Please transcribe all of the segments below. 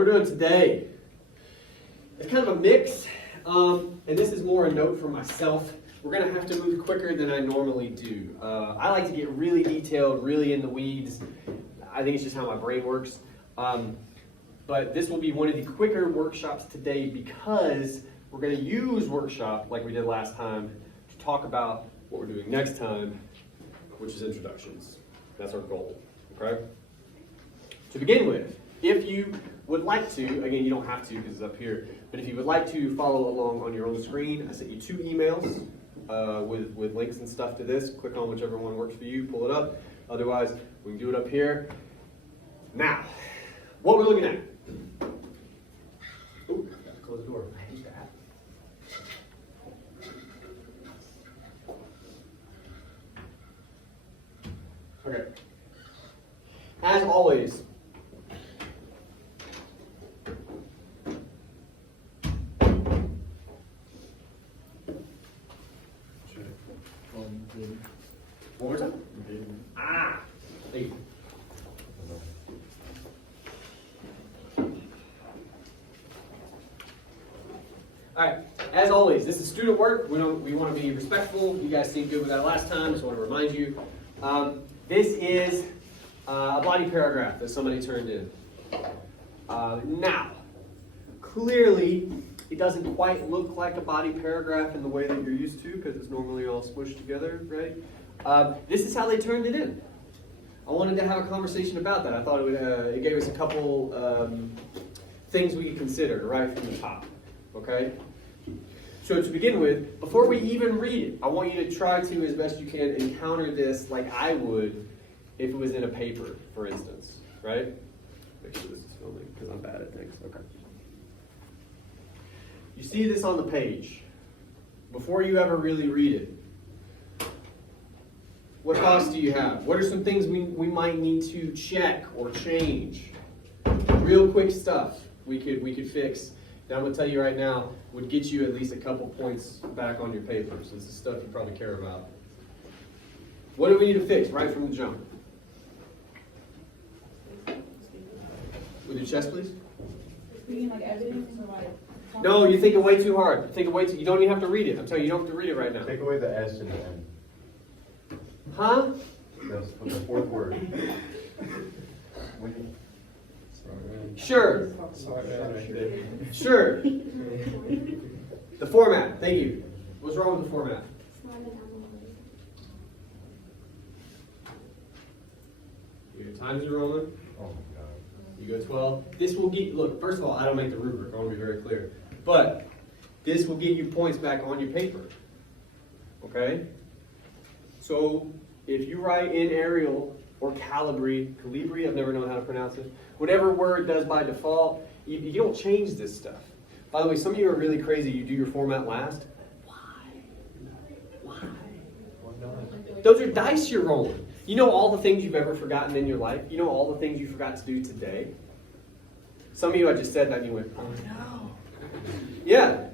we're doing today, it's kind of a mix, and this is more a note for myself. We're going to have to move quicker than I normally do. I like to get really detailed, really in the weeds. I think it's just how my brain works. But this will be one of the quicker workshops today because we're going to use workshop like we did last time to talk about what we're doing next time, which is introductions. That's our goal, okay? To begin with, if you would like to, again, you don't have to because it's up here, but if you would like to follow along on your own screen, I sent you 2 emails with links and stuff to this. Click on whichever one works for you, pull it up. Otherwise, we can do it up here. Now, what we're looking at. Oh, gotta close the door. I hate that. Okay. As always, one more time. Thank you. All right, as always, this is student work. We want to be respectful. You guys seemed good with that last time. Just want to remind you. This is a body paragraph that somebody turned in. Now, clearly, it doesn't quite look like a body paragraph in the way that you're used to because it's normally all smushed together, right? This is how they turned it in. I wanted to have a conversation about that. I thought it gave us a couple things we could consider right from the top, okay? So to begin with, before we even read it, I want you to try to, as best you can, encounter this like I would if it was in a paper, for instance, right? Make sure this is filming because I'm bad at things. Okay. You see this on the page. Before you ever really read it, what thoughts do you have? What are some things we might need to check or change? Real quick stuff we could fix. That I'm going to tell you right now would get you at least a couple points back on your paper. So this is stuff you probably care about. What do we need to fix right from the jump? With your chest, please. Like evidence or like... No, you're thinking way too hard. You don't even have to read it. I'm telling you, you don't have to read it right now. Take away the S in the end. Huh? That's the 4th word. Sure. Sure. The format. Thank you. What's wrong with the format? Your times are rolling. Oh my God. You go 12. This will get, look, first of all, I don't make the rubric. I want to be very clear. But this will get you points back on your paper. Okay? So if you write in Arial or Calibri, I've never known how to pronounce it, whatever word does by default, you don't change this stuff. By the way, some of you are really crazy. You do your format last. Why? Those are dice you're rolling. You know all the things you've ever forgotten in your life? You know all the things you forgot to do today? Some of you, I just said that and you went, oh no. Yeah.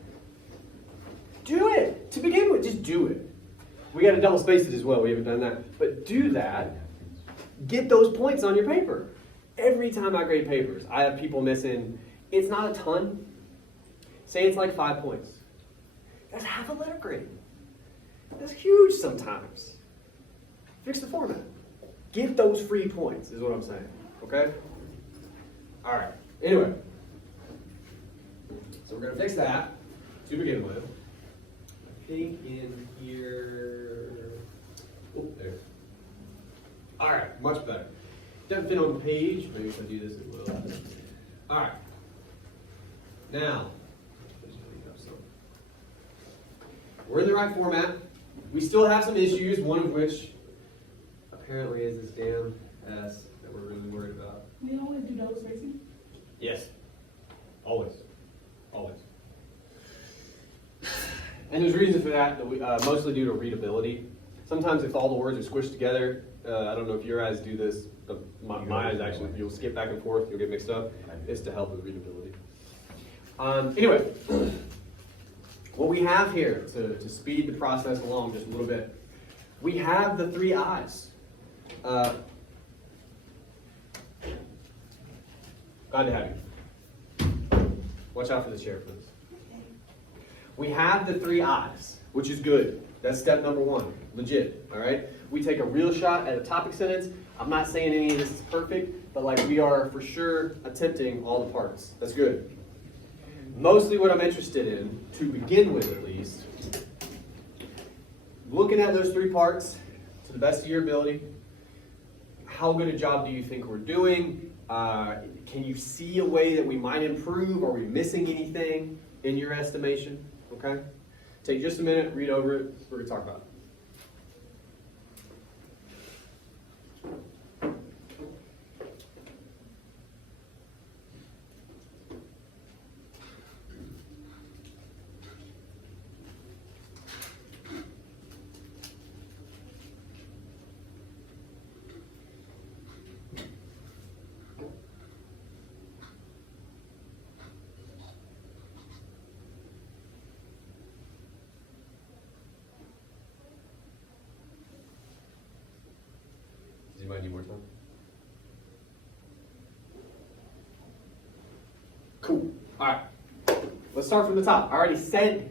Do it. To begin with, just do it. We got to double space it as well. We haven't done that. But do that. Get those points on your paper. Every time I grade papers, I have people missing, it's not a ton. Say it's like 5 points. That's half a letter grade. That's huge sometimes. Fix the format. Give those free points, is what I'm saying. Okay? All right. Anyway. So we're going to fix that to begin with. I think in here. Oh, there. All right. Much better. Doesn't fit on the page. Maybe if I do this, it will. All right. Now, we're in the right format. We still have some issues, one of which apparently is this damn S that we're really worried about. We always do double spacing? Yes. Always. Always. And there's reasons for that we, mostly due to readability. Sometimes if all the words are squished together, I don't know if your eyes do this, but my eyes actually, you'll skip back and forth, you'll get mixed up. It's to help with readability. Anyway, what we have here to speed the process along just a little bit, we have the 3 I's. Glad to have you. Watch out for the chair, please. We have the 3 I's, which is good. That's step number 1. Legit, all right? We take a real shot at a topic sentence. I'm not saying any of this is perfect, but like we are for sure attempting all the parts. That's good. Mostly what I'm interested in, to begin with at least, looking at those 3 parts to the best of your ability. How good a job do you think we're doing? Can you see a way that we might improve? Are we missing anything in your estimation? Okay? Take just a minute, read over it. We're going to talk about it. Does anybody need more time? Cool. All right. Let's start from the top. I already said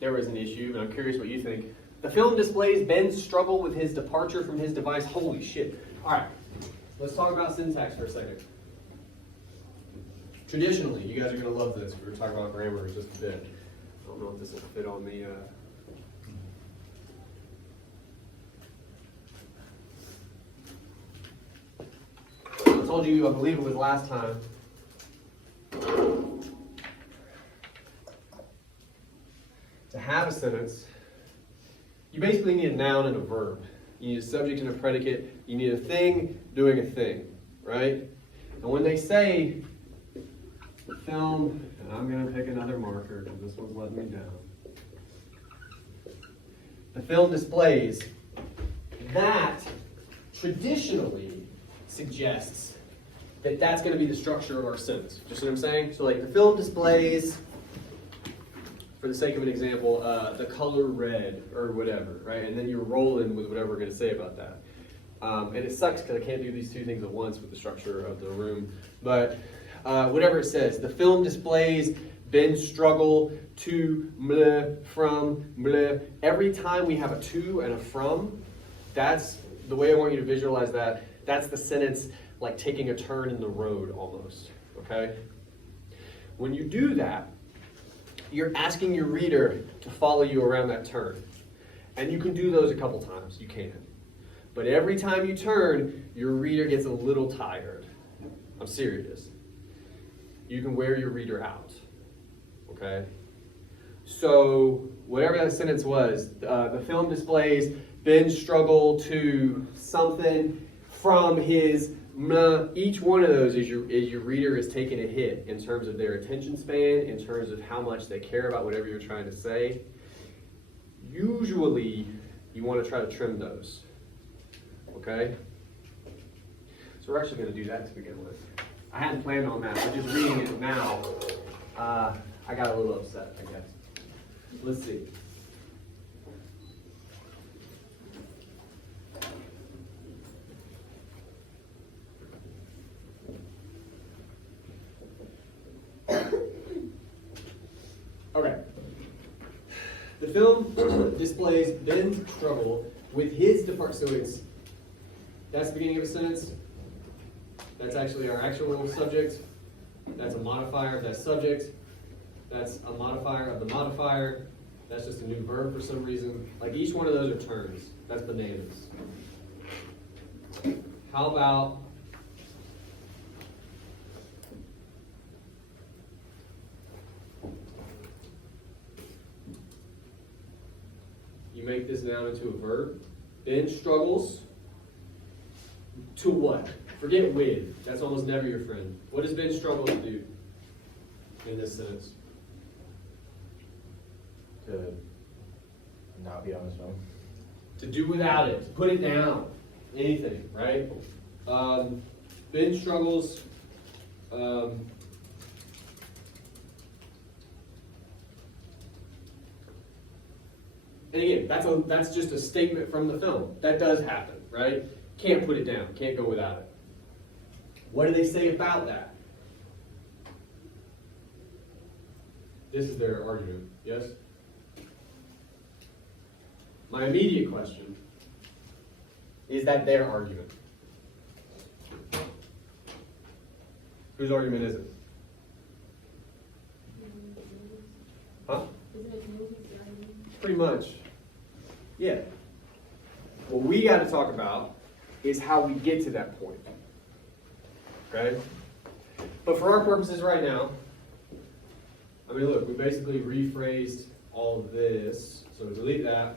there was an issue, but I'm curious what you think. The film displays Ben's struggle with his departure from his device. Holy shit. All right. Let's talk about syntax for a second. Traditionally, you guys are going to love this. We were talking about grammar just a bit. I don't know if this will fit on the... I told you, I believe it was last time, to have a sentence, you basically need a noun and a verb. You need a subject and a predicate. You need a thing doing a thing, right? And when they say film, and I'm going to pick another marker because this one's letting me down. The film displays, that traditionally suggests that that's going to be the structure of our sentence. Just what I'm saying? So like the film displays, for the sake of an example, the color red or whatever, right? And then you're rolling with whatever we're going to say about that. And it sucks because I can't do these 2 things at once with the structure of the room. But whatever it says, the film displays Ben's struggle to, bleh, from, bleh. Every time we have a to and a from, that's the way I want you to visualize that. That's the sentence like taking a turn in the road almost, okay? When you do that, you're asking your reader to follow you around that turn. And you can do those a couple times, you can. But every time you turn, your reader gets a little tired. I'm serious. You can wear your reader out, okay? So whatever that sentence was, the film displays Ben's struggle to something from his, each one of those is your reader is taking a hit in terms of their attention span, in terms of how much they care about whatever you're trying to say. Usually, you want to try to trim those, okay? So we're actually going to do that to begin with. I hadn't planned on that, but just reading it now, I got a little upset, I guess. Let's see. Okay. The film displays Ben's struggle with his departure. So that's the beginning of a sentence. That's actually our actual subject. That's a modifier of that subject. That's a modifier of the modifier. That's just a new verb for some reason. Like each one of those are terms. That's bananas. How about you make this noun into a verb? Ben struggles to what? Forget with. That's almost never your friend. What does Ben struggle to do in this sentence? To not be on his phone. To do without it. To put it down. Anything, right? Ben struggles. And again, that's just a statement from the film. That does happen, right? Can't put it down. Can't go without it. What do they say about that? This is their argument, yes? My immediate question, is that their argument? Whose argument is it? Huh? Pretty much. Yeah. What we got to talk about is how we get to that point. Okay? But for our purposes right now, I mean, look, we basically rephrased all of this. So delete that.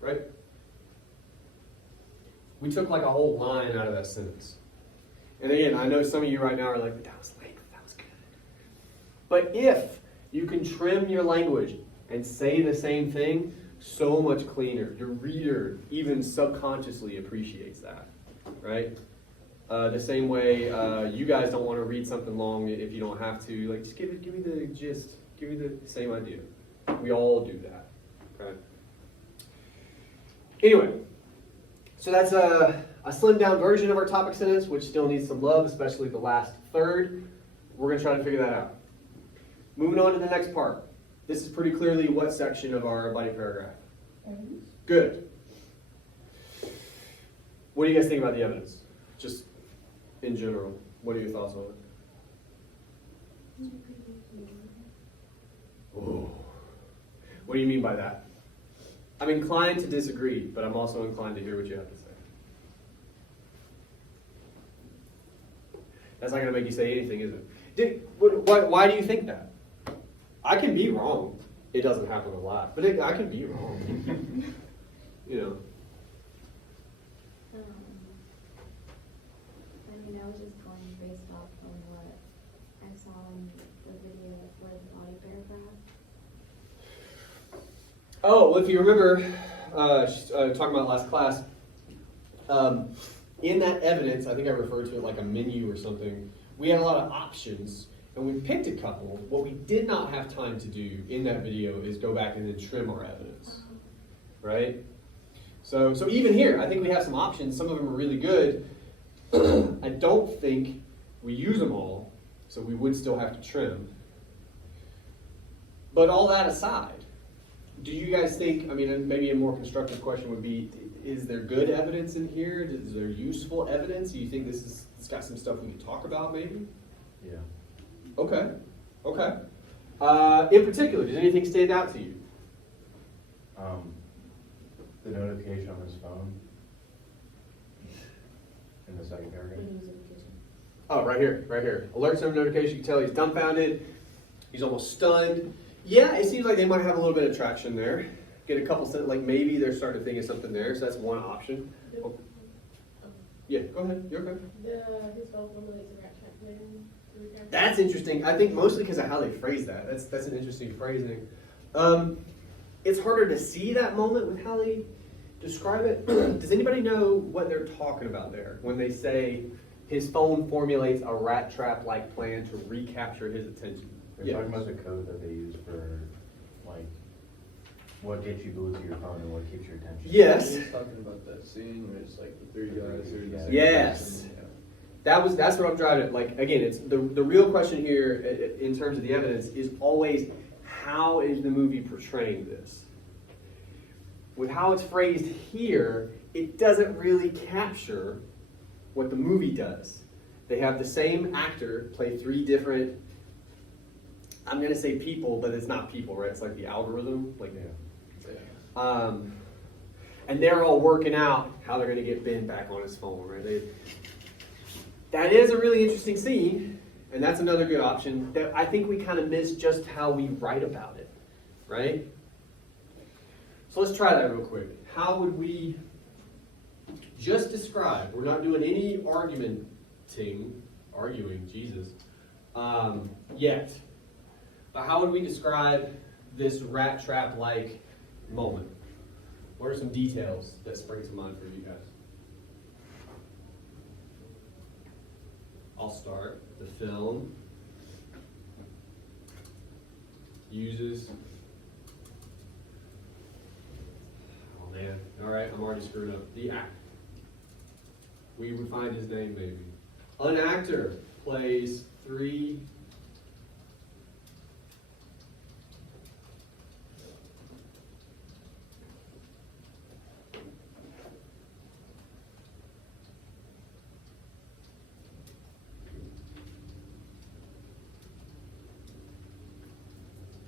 Right? We took like a whole line out of that sentence. And again, I know some of you right now are like, but that was length, that was good. But if you can trim your language and say the same thing, so much cleaner. Your reader even subconsciously appreciates that, right? The same way you guys don't want to read something long if you don't have to. Like, just give me the gist. Give me the same idea. We all do that, okay? Anyway, so that's a slimmed down version of our topic sentence, which still needs some love, especially the last third. We're going to try to figure that out. Moving on to the next part. This is pretty clearly what section of our body paragraph? Evidence. Good. What do you guys think about the evidence? Just in general, what are your thoughts on it? Oh. What do you mean by that? I'm inclined to disagree, but I'm also inclined to hear what you have to say. That's not going to make you say anything, is it? Why do you think that? I can be wrong. It doesn't happen a lot, but I can be wrong. You know. I mean, I was just going based off on what I saw in the video for the body paragraph. Oh, well, if you remember, talking about last class, in that evidence, I think I referred to it like a menu or something, we had a lot of options, and we picked a couple. What we did not have time to do in that video is go back and then trim our evidence, right? So even here, I think we have some options. Some of them are really good. I don't think we use them all, so we would still have to trim. But all that aside, do you guys think, I mean, maybe a more constructive question would be, is there good evidence in here? Is there useful evidence? Do you think it's got some stuff we can talk about maybe? Yeah. Okay. In particular, does anything stand out to you? The notification on his phone in the second paragraph. When he was in the kitchen. Oh, right here. Alert center notification, you can tell he's dumbfounded. He's almost stunned. Yeah, it seems like they might have a little bit of traction there. Get a couple sentences, like maybe they're starting to think of something there, so that's one option. Oh. Yeah, go ahead. You're okay. His phone formulates a rat trap plan. That's interesting. I think mostly because of how they phrase that. That's an interesting phrasing. It's harder to see that moment with how they describe it. Does anybody know what they're talking about there when they say his phone formulates a rat trap-like plan to recapture his attention? They're talking about the code that they use for, like, what gets you glued to your phone and what keeps your attention. Yes. You're talking about that scene where it's like the three guys are in the same Yes. person, yeah. That's what I'm driving at. Like, again, it's the real question here in terms of the evidence is always how is the movie portraying this? With how it's phrased here, it doesn't really capture what the movie does. They have the same actor play three different, I'm going to say people, but it's not people, right? It's like the algorithm. Like, Yeah. and they're all working out how they're going to get Ben back on his phone, right? That is a really interesting scene, and that's another good option. That I think we kind of miss just how we write about it, right? So let's try that real quick. How would we just describe, we're not doing any arguing, Jesus, yet. But how would we describe this rat trap-like moment? What are some details that spring to mind for you guys? I'll start. The film. uses. Oh man, alright, I'm already screwed up. The act. We would find his name maybe. An actor plays 3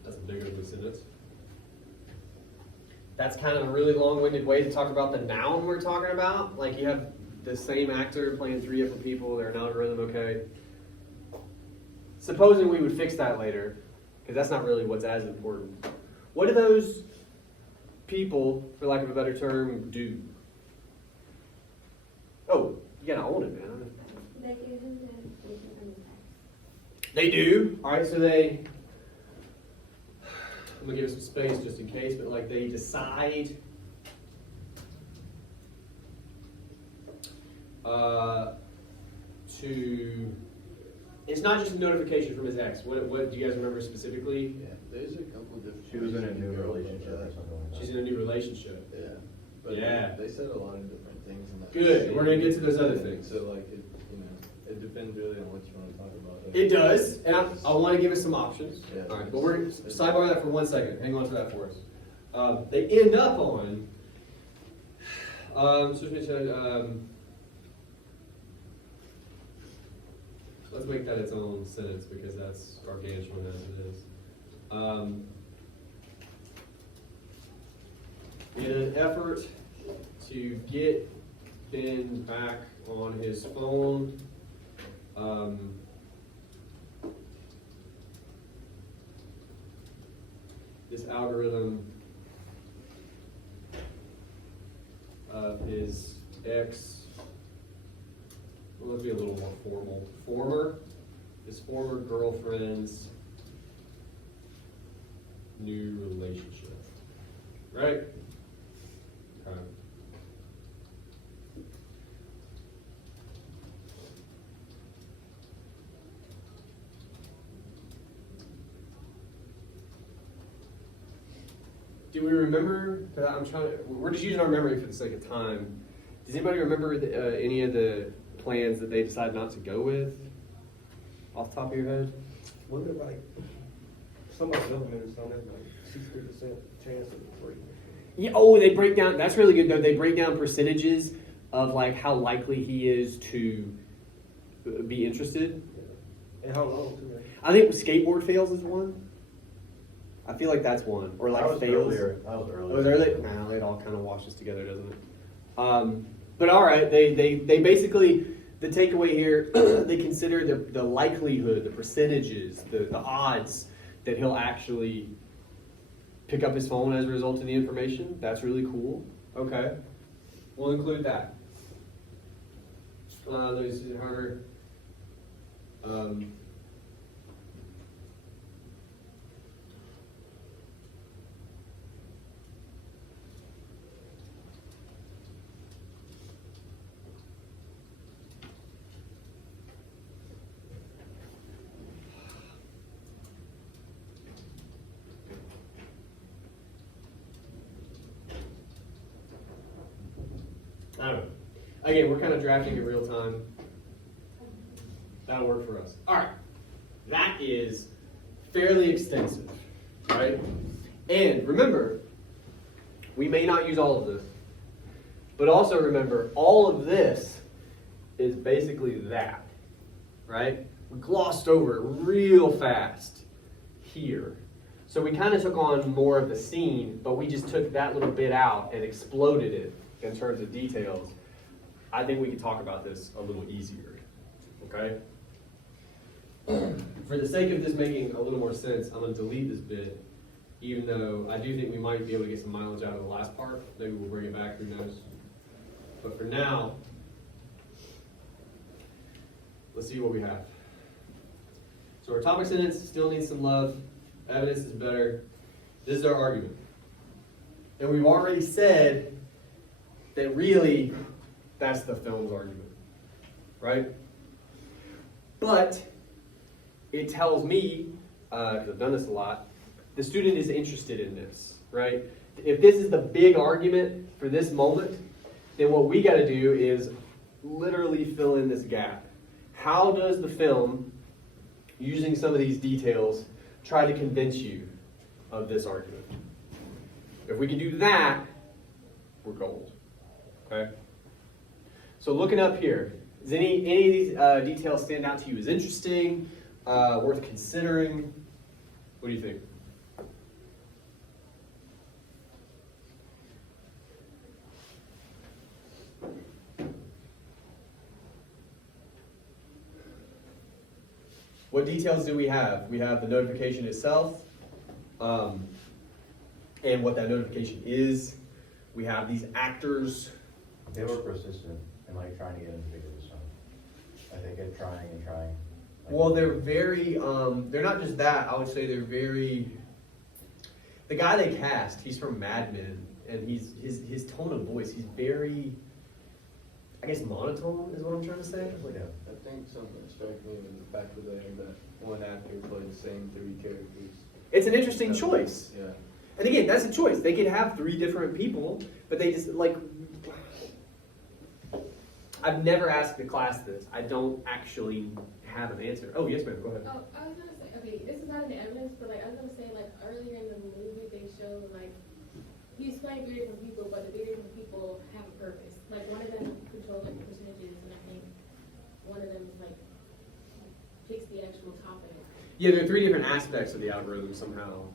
That's a bigger than a sentence. That's kind of a really long-winded way to talk about the noun we're talking about. Like you have the same actor playing 3 different people, they're an algorithm, okay. Supposing we would fix that later, because that's not really what's as important. What do those people, for lack of a better term, do? Oh, you gotta own it, man. They give him the information on the text. They do. All right, so they. I'm gonna give it some space just in case, but like they decide to. It's not just a notification from his ex. What do you guys remember specifically? Yeah, there's a couple different. She was in a ways you new can go with relationship or that. something like that. She's in a new relationship. Yeah. But Yeah. They said a lot of different things in that. Good. scene. We're gonna get to those other things. So like it, it depends really on what you want to talk about. It does, and I want to give us some options. Yeah. All right, but we're sidebar that for 1 second. Hang on to that for us. They end up on. Let's make that its own sentence because that's gargantuan as it is. In an effort to get Ben back on his phone, this algorithm of his ex, well, let's be a little more formal. His former girlfriend's new relationship. Right? Okay. Do we remember? I'm trying. We're just using our memory for the sake of time. Does anybody remember any of the plans that they decided not to go with? Off the top of your head? Wasn't it like, some of the government or something, like 60% chance of free? Yeah. Oh, they break down. That's really good though. They break down percentages of like how likely he is to be interested. And how long too? I think skateboard fails is one. I feel like that's one, or like That was fails. earlier. That was earlier. Oh, was early? Nah, it all kind of washes together, doesn't it? But all right, they basically, the takeaway here, they consider the likelihood, the percentages, the odds that he'll actually pick up his phone as a result of the information. That's really cool. Okay, we'll include that. There's harder. I don't know. Again, we're kind of drafting in real time. That'll work for us. All right. That is fairly extensive, right? And remember, we may not use all of this, but also remember, all of this is basically that, right? We glossed over it real fast here. So we kind of took on more of the scene, but we just took that little bit out and exploded it in terms of details. I think we can talk about this a little easier, okay? For the sake of this making a little more sense, I'm going to delete this bit, even though I do think we might be able to get some mileage out of the last part. Maybe we'll bring it back, who knows? But for now, let's see what we have. So our topic sentence still needs some love. Evidence is better. This is our argument. And we've already said that really that's the film's argument, right? But it tells me, because I've done this a lot, the student is interested in this, right? If this is the big argument for this moment, then what we got to do is literally fill in this gap. How does the film, using some of these details, try to convince you of this argument? If we can do that, we're gold. Okay? So looking up here, does any of these details stand out to you as interesting, worth considering? What do you think? What details do we have? We have the notification itself, and what that notification is. We have these actors. They were persistent in like trying to get him to figure this out. Like they kept trying and trying. Like, Well, they're very, they're not just that, I would say they're very, the guy they cast, he's from Mad Men, and his tone of voice, he's very, I guess monotone is what I'm trying to say. Like, Yeah. I think something that struck me was the fact that one actor played the same 3 characters. it's an interesting choice. Yeah. And again, that's a choice. They could have 3 different people, but they just, like, I've never asked the class this. I don't actually have an answer. Oh, yes, ma'am, go ahead. Oh, I was gonna say, okay, this is not in the evidence, but like, I was gonna say, like, earlier in the movie, they show, like, he's playing 3 different people, but the 3 different people have a purpose. Like, one of them controls, like, percentages, and I think one of them, like, picks the actual topic. Yeah, there are 3 different aspects of the algorithm somehow.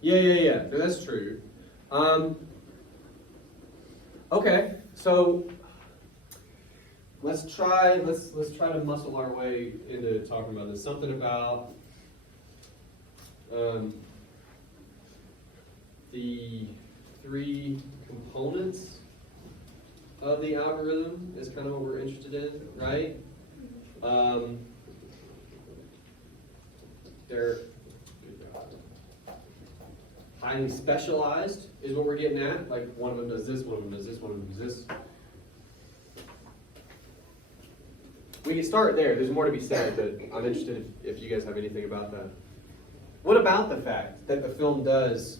Yeah. No, that's true. Okay, so let's try to muscle our way into talking about this. Something about the 3 components of the algorithm is kind of what we're interested in, right? They're highly specialized is what we're getting at. Like one of them does this, one of them does this, one of them does this. We can start there. There's more to be said, but I'm interested if you guys have anything about that. What about the fact that the film does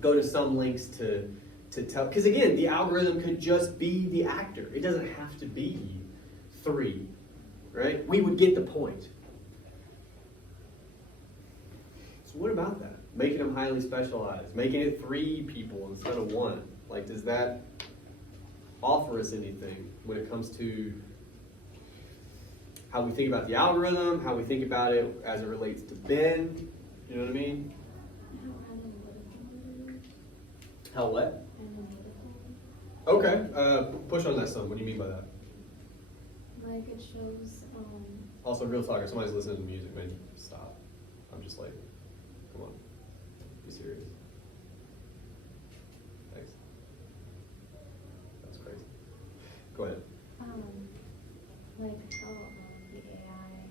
go to some lengths to tell? Because again, the algorithm could just be the actor. It doesn't have to be 3, right? We would get the point. So what about that? Making them highly specialized, making it 3 people instead of 1. Like, does that offer us anything when it comes to how we think about the algorithm, how we think about it as it relates to Ben? You know what I mean? How what? Okay, push on that some. What do you mean by that? Like it shows, Also, real talk, if somebody's listening to music, man, stop. I'm just like, come on, be serious. Thanks. That's crazy. Go ahead. like how the AI,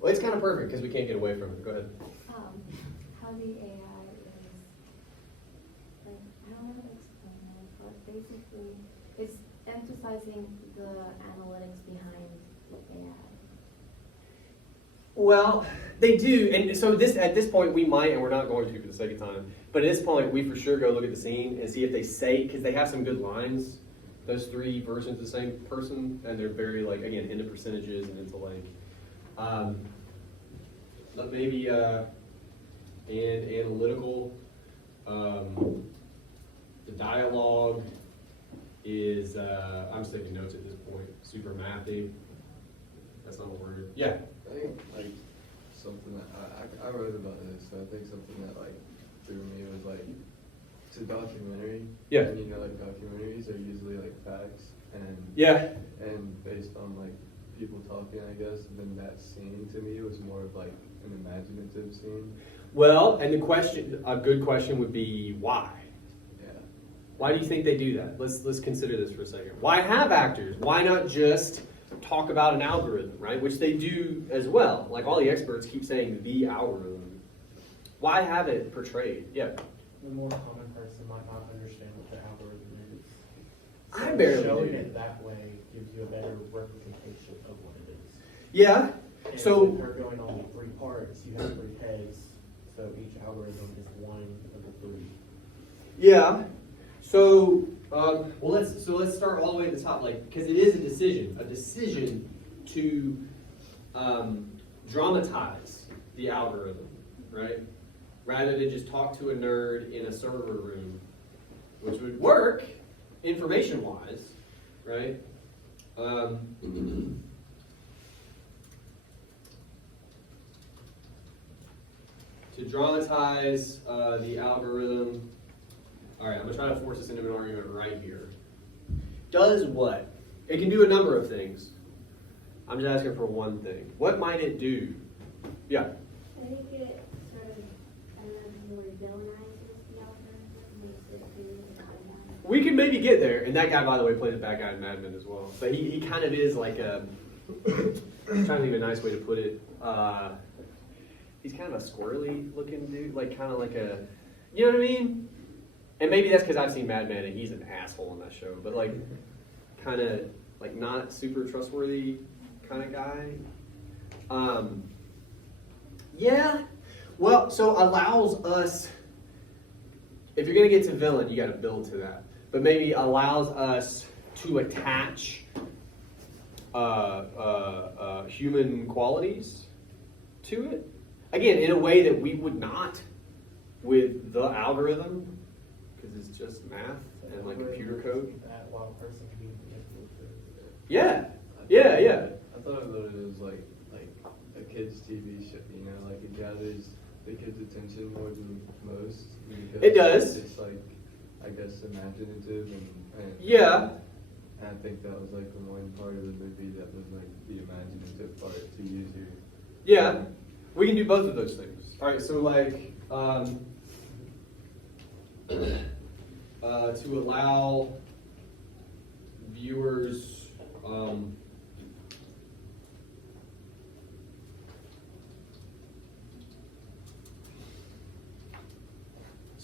Well, it's kind of perfect because we can't get away from it. Go ahead. how the AI is, like, I don't know how to explain it, but basically it's emphasizing the analytics behind AI. Well, they do, and so at this point we might, and we're not going to for the sake of time, but at this point we for sure go look at the scene and see if they say, because they have some good lines, those 3 versions of the same person, and they're very like, again, into percentages and into like, but maybe and analytical. The dialogue is I'm just taking notes at this point. Super mathy. That's not a word. Yeah. I think like something that I wrote about this. So I think something that like threw me was like it's a documentary. Yeah. And you know, like documentaries are usually like facts and Yeah. and based on like people talking, I guess. Then that scene to me was more of like an imaginative scene. Well, and the question, a good question would be why? Yeah. Why do you think they do that? Let's consider this for a second. Why have actors? Why not just talk about an algorithm, right? Which they do as well. Like all the experts keep saying the algorithm. Why have it portrayed? Yeah. The more common person might not understand what the algorithm is. I barely Showing do. it that way gives you a better representation of what it is. Yeah. And So with her going on 3 parts, you have 3 heads so each algorithm is one of the three. Yeah. So, let's start all the way at the top, like, because it is a decision to dramatize the algorithm, right? Rather than just talk to a nerd in a server room, which would work information-wise, right? To dramatize the algorithm. All right, I'm gonna try to force this into an argument right here. Does what? It can do a number of things. I'm just asking for one thing. What might it do? Yeah. I think it sort of, I don't know, more villainizes the algorithm, makes it do the We can maybe get there. And that guy, by the way, plays a bad guy in Mad Men as well. But he kind of is like a, I'm trying to think of a nice way to put it. He's kind of a squirrely looking dude, like kind of like a, you know what I mean? And maybe that's because I've seen Mad Men and he's an asshole in that show. But like, kind of like not super trustworthy kind of guy. Yeah. Well, so allows us, if you're gonna get to villain, you gotta build to that. But maybe allows us to attach human qualities to it. Again, in a way that we would not with the algorithm, because it's just math and like computer code. That while a person can be manipulative. Yeah. Yeah. I thought of it as like a kid's TV show, you know, like it gathers the kid's attention more than most. Because It does. It's like, I guess, imaginative and Yeah. And I think that was like the one part of the movie that was like the imaginative part to use your. Yeah. We can do both of those things. All right, so like to allow viewers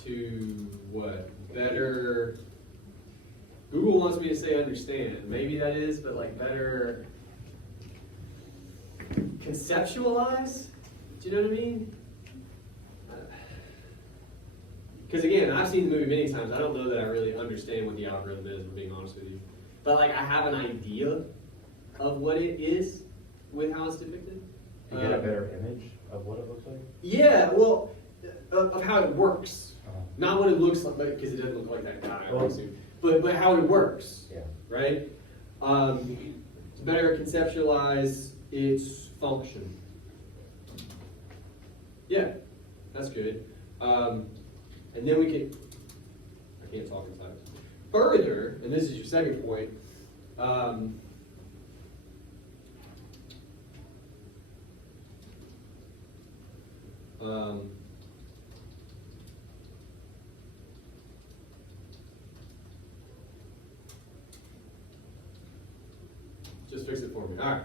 to what? Better. Google wants me to say understand. Maybe that is, but like better conceptualize. Do you know what I mean? Because again, I've seen the movie many times. I don't know that I really understand what the algorithm is, if I'm being honest with you. But like, I have an idea of what it is with how it's depicted. You get a better image of what it looks like? Yeah, well, of how it works. Uh-huh. Not what it looks like, because it doesn't look like that guy, Well- obviously. But how it works, Yeah. right? To better conceptualize its function. Yeah, that's good. And then we can, I can't talk inside. Further, and this is your second point, just fix it for me. All right.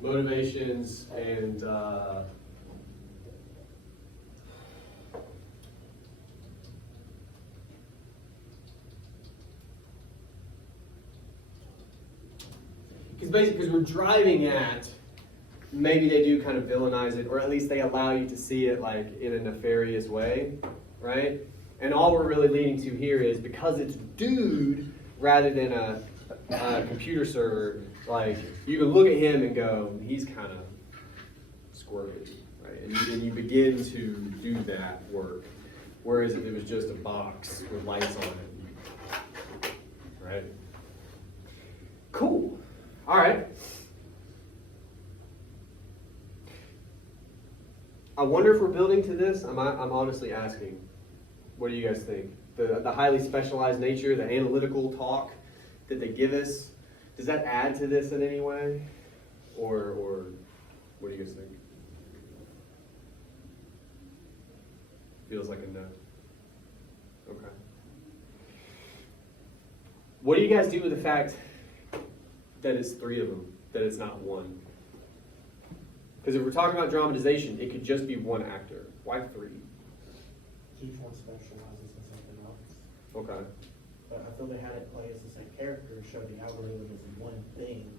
Motivations and because basically, because we're driving at, maybe they do kind of villainize it, or at least they allow you to see it like in a nefarious way, right? And all we're really leading to here is because it's dude rather than a computer server, like you can look at him and go, he's kind of squirrely, right? And then you begin to do that work. Whereas if it was just a box with lights on it, right? Cool. All right. I wonder if we're building to this. I'm honestly asking. What do you guys think? The highly specialized nature, the analytical talk that they give us, does that add to this in any way? Or what do you guys think? Feels like a no. Okay. What do you guys do with the fact that it's three of them, that it's not one? Because if we're talking about dramatization, it could just be one actor. Why three? Each one specializes in something else. Okay. but I feel they had it play as the same character, show the algorithm as one thing.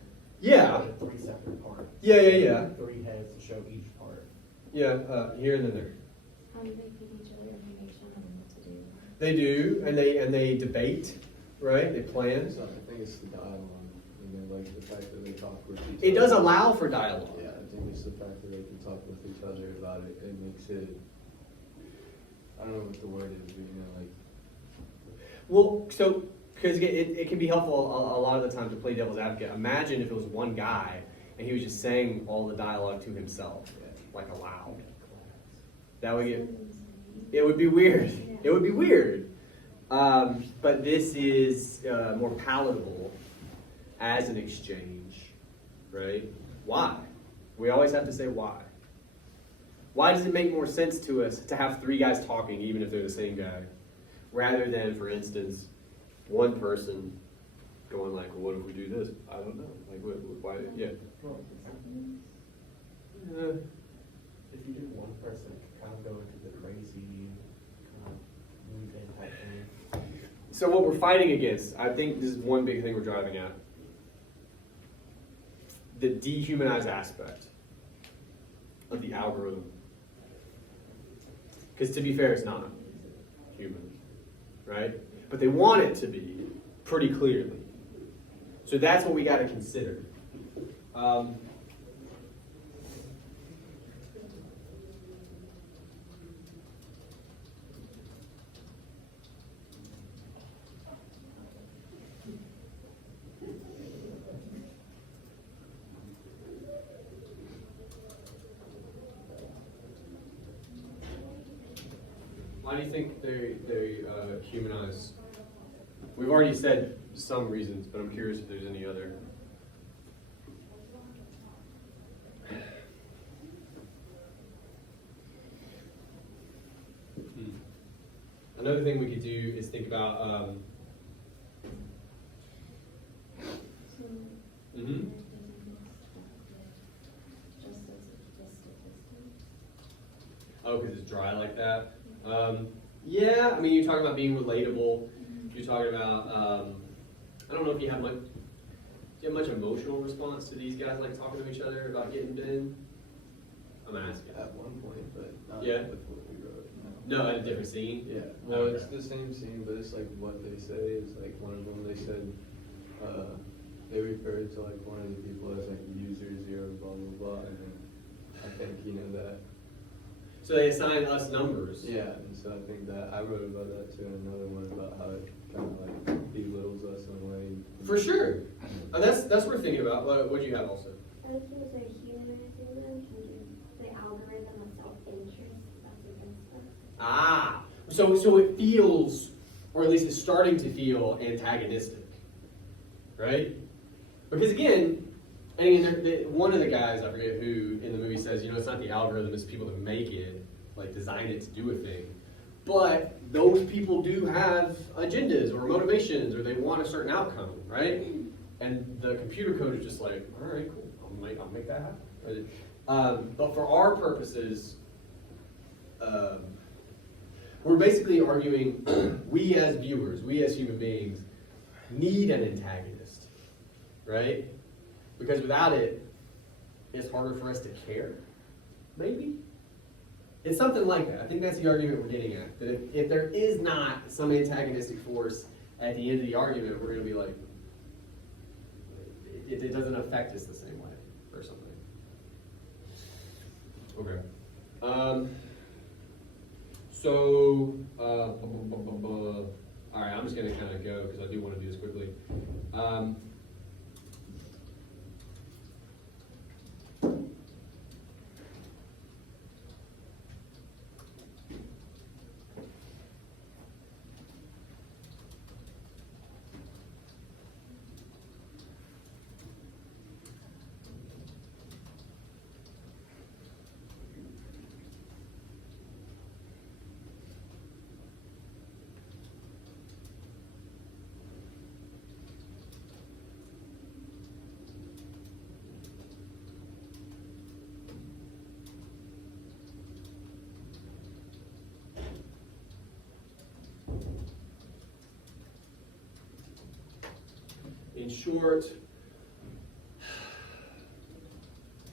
Yeah. but three separate parts. Yeah. Three heads to show each part. Yeah, here and then there. They give each other information on what to do. They do, and they debate, right? They plan. So I think it's the dialogue, like the fact that they talk with each other. It does allow for dialogue. Yeah, I think it's the fact that they can talk with each other about it. It makes it, I don't know what the word is, but like. Well, so, because it can be helpful a lot of the time to play devil's advocate. Imagine if it was one guy and he was just saying all the dialogue to himself, like aloud. That would get, it would be weird. It would be weird. But this is more palatable as an exchange, right? Why? We always have to say why. Why does it make more sense to us to have three guys talking, even if they're the same guy, rather than, for instance, one person going like, well, what if we do this? I don't know. Like, why? Yeah. If you did one person, it could kind of go into the crazy kind of moving type thing. So what we're fighting against, I think this is one big thing we're driving at. The dehumanized aspect of the algorithm. Because to be fair, it's not human, right? But they want it to be pretty clearly. So that's what we got to consider. Why do you think they humanize? We've already said some reasons, but I'm curious if there's any other. Another thing we could do is think about. Mhm. Oh, because it's dry like that. Yeah, I mean, you're talking about being relatable. You're talking about. I don't know if you have much. Do you have much emotional response to these guys like talking to each other about getting in? I'm asking. At one point, but not Yeah. with what we wrote. No, at a different scene. Yeah, well, Okay. it's the same scene, but it's like what they say is like one of them. They said they referred to like one of the people as like user zero, blah blah blah, and then I think that. So they assign us numbers. Yeah, and so I think that I wrote about that too, and another one about how it kind of like belittles us in a way. For sure. That's worth thinking about. What do you have also? I think it was a humanizing them can give the algorithm a self-interest that's against us. Ah, so it feels, or at least it's starting to feel antagonistic, right? Because again, I mean, one of the guys, I forget who, in the movie says, it's not the algorithm, it's people that make it, like design it to do a thing. But those people do have agendas or motivations, or they want a certain outcome, right? And the computer code is just like, all right, cool, I'll make that happen. Right? But for our purposes, we're basically arguing we as viewers, we as human beings, need an antagonist, right? Because without it, it's harder for us to care, maybe? It's something like that. I think that's the argument we're getting at. That if there is not some antagonistic force at the end of the argument, we're going to be like, it doesn't affect us the same way, or something. Okay. All right, I'm just going to kind of go because I do want to do this quickly. in short,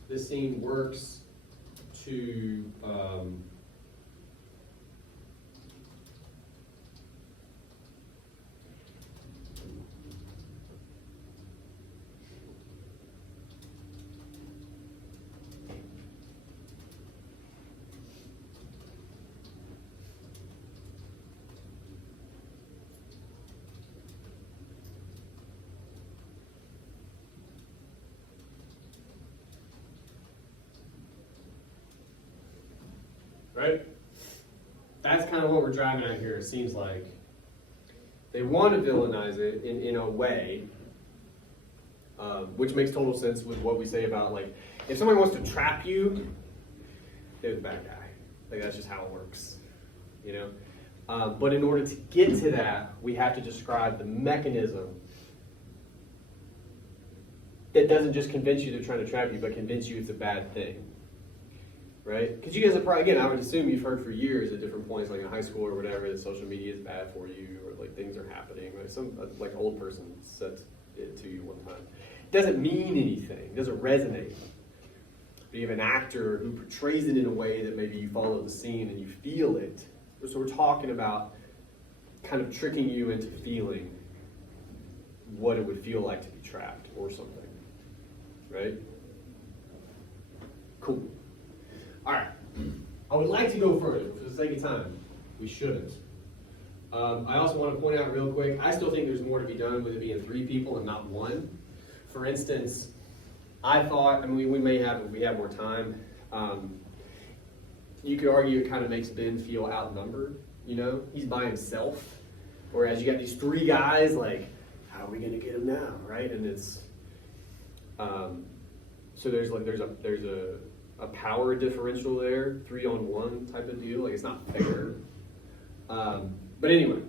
this scene works to right? That's kind of what we're driving at here, it seems like. They want to villainize it in a way, which makes total sense with what we say about, like, if somebody wants to trap you, they're the bad guy. Like, that's just how it works, you know? But in order to get to that, we have to describe the mechanism that doesn't just convince you they're trying to trap you, but convince you it's a bad thing. Right? Because you guys have probably, again, I would assume you've heard for years at different points, like in high school or whatever, that social media is bad for you, or like things are happening. Right? Some like old person said it to you one time. It doesn't mean anything. It doesn't resonate. But you have an actor who portrays it in a way that maybe you follow the scene and you feel it. So we're talking about kind of tricking you into feeling what it would feel like to be trapped or something. Right? Cool. All right, I would like to go further, but for the sake of time, we shouldn't. I also want to point out real quick, I still think there's more to be done with it being 3 people and not 1. For instance, I thought, I mean, we may have, if we have more time, you could argue it kind of makes Ben feel outnumbered, you know? He's by himself, whereas you got these 3 guys, like, how are we going to get him now, right? And it's, so there's a power differential there, 3-on-1 type of deal. Like, it's not fair. But anyway,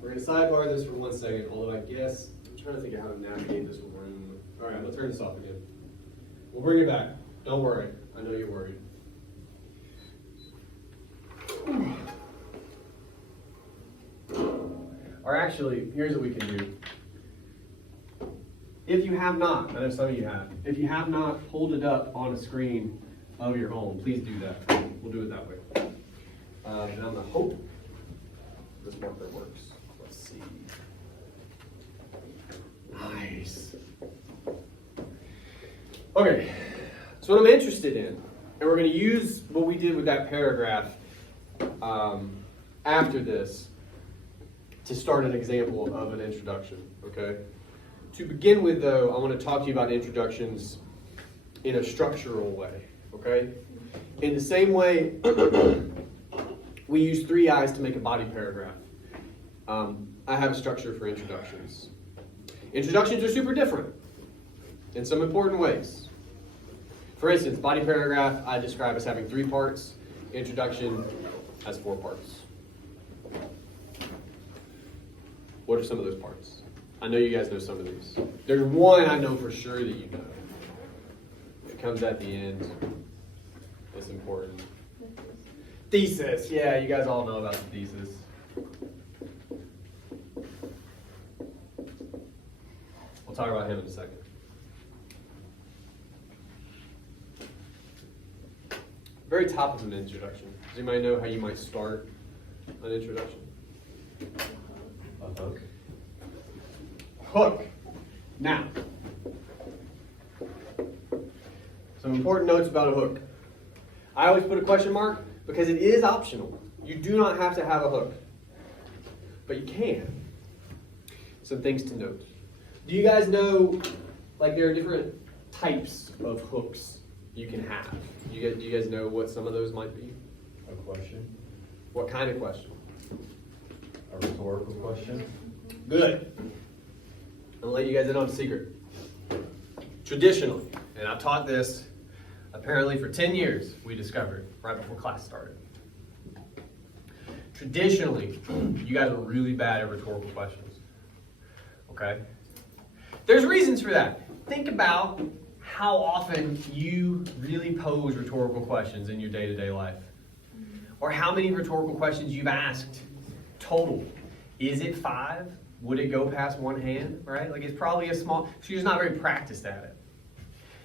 we're going to sidebar this for 1 second, although I guess I'm trying to think of how to navigate this room. All right, I'm going to turn this off again. We'll bring it back. Don't worry. I know you're worried. Or actually, here's what we can do. If you have not, I know some of you have, if you have not pulled it up on a screen of your home, please do that. We'll do it that way. And I'm going to hope this marker works. Let's see. Nice. Okay, so what I'm interested in, and we're going to use what we did with that paragraph after this to start an example of an introduction, okay? To begin with, though, I want to talk to you about introductions in a structural way, okay? In the same way, we use 3 I's to make a body paragraph. I have a structure for introductions. Introductions are super different in some important ways. For instance, body paragraph I describe as having 3 parts. Introduction has 4 parts. What are some of those parts? I know you guys know some of these. There's one I know for sure that you know. It comes at the end. It's important. Thesis. Yeah, you guys all know about the thesis. We'll talk about him in a second. Very top of an introduction. Does anybody know how you might start an introduction? A hook. Hook. Now, some important notes about a hook. I always put a question mark because it is optional. You do not have to have a hook, but you can. Some things to note. Do you guys know, like, there are different types of hooks you can have? Do you guys know what some of those might be? A question. What kind of question? A rhetorical question. Good. I'm gonna let you guys in on a secret. Traditionally, and I've taught this apparently for 10 years, we discovered right before class started. Traditionally, you guys are really bad at rhetorical questions. Okay? There's reasons for that. Think about how often you really pose rhetorical questions in your day-to-day life. Or how many rhetorical questions you've asked total. Is it 5? Would it go past one hand, right? Like it's probably a small, she's just not very practiced at it.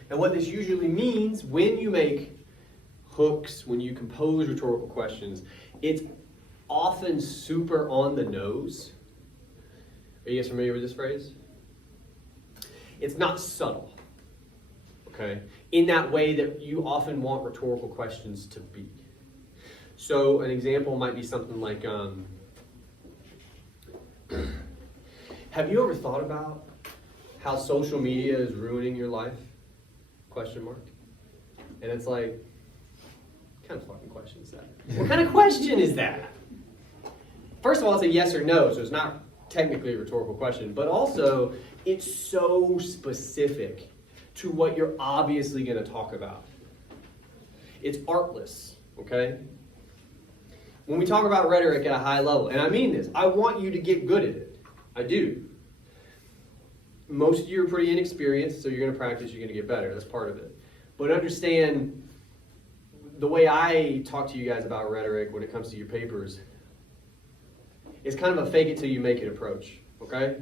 And what this usually means when you make hooks, when you compose rhetorical questions, it's often super on the nose. Are you guys familiar with this phrase? It's not subtle, okay? In that way that you often want rhetorical questions to be. So an example might be something like, have you ever thought about how social media is ruining your life? Question mark. And it's like, what kind of fucking question is that? What kind of question is that? First of all, it's a yes or no, so it's not technically a rhetorical question, but also it's so specific to what you're obviously going to talk about. It's artless, okay? When we talk about rhetoric at a high level, and I mean this, I want you to get good at it. I do. Most of you are pretty inexperienced, so you're going to practice, you're going to get better. That's part of it. But understand, the way I talk to you guys about rhetoric when it comes to your papers, it's kind of a fake it till you make it approach, okay?